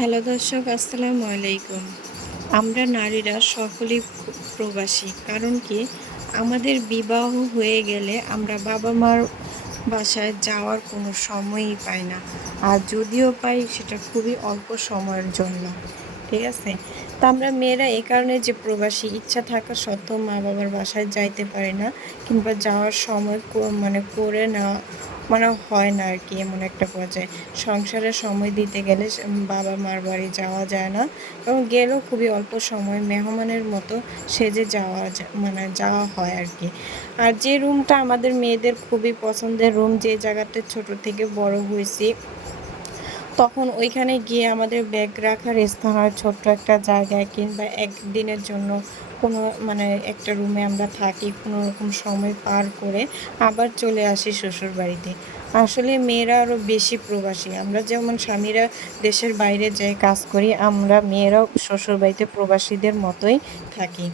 Hello দর্শক, আসসালামু আলাইকুম। আমরা নারীরা সকলেই প্রবাসী, কারণ কি? আমাদের বিবাহ হয়ে গেলে আমরা বাবা মার বাসায় যাওয়ার কোনো সময়ই পাই না। আর যদিও পাই, সেটা খুবই অল্প সময়ের জন্য। ঠিক আছে? তা আমরা মেয়েরা এই কারণে যে প্রবাসী, ইচ্ছা থাকা সত্ত্বেও মা বাবার বাসায় যাইতে পারি না, কিংবা যাওয়ার সময় মানে করে না মানে হয় না আর কি, এমন একটা পর্যায়ে। সংসারে সময় দিতে গেলে বাবা মার বাড়ি যাওয়া যায় না এবং গেলেও খুবই অল্প সময় মেহমানের মতো সেজে যাওয়া মানে যাওয়া হয় আর কি। আর যে রুমটা আমাদের মেয়েদের খুবই পছন্দের রুম যে জায়গাটা ছোট থেকে বড় হয়েছি তখন ওইখানে গিয়ে আমাদের ব্যাগ রাখার স্থান হয় ছোট্ট একটা জায়গায় কিংবা একদিনের জন্য কোনো মানে একটা রুমে আমরা থাকি, কোনো রকম সময় পার করে আবার চলে আসি শ্বশুর বাড়িতে আসলে মেয়েরা আরও বেশি প্রবাসী। আমরা যেমন স্বামীরা দেশের বাইরে যেয়ে কাজ করি, আমরা মেয়েরাও শ্বশুর বাড়িতে প্রবাসীদের মতোই থাকি।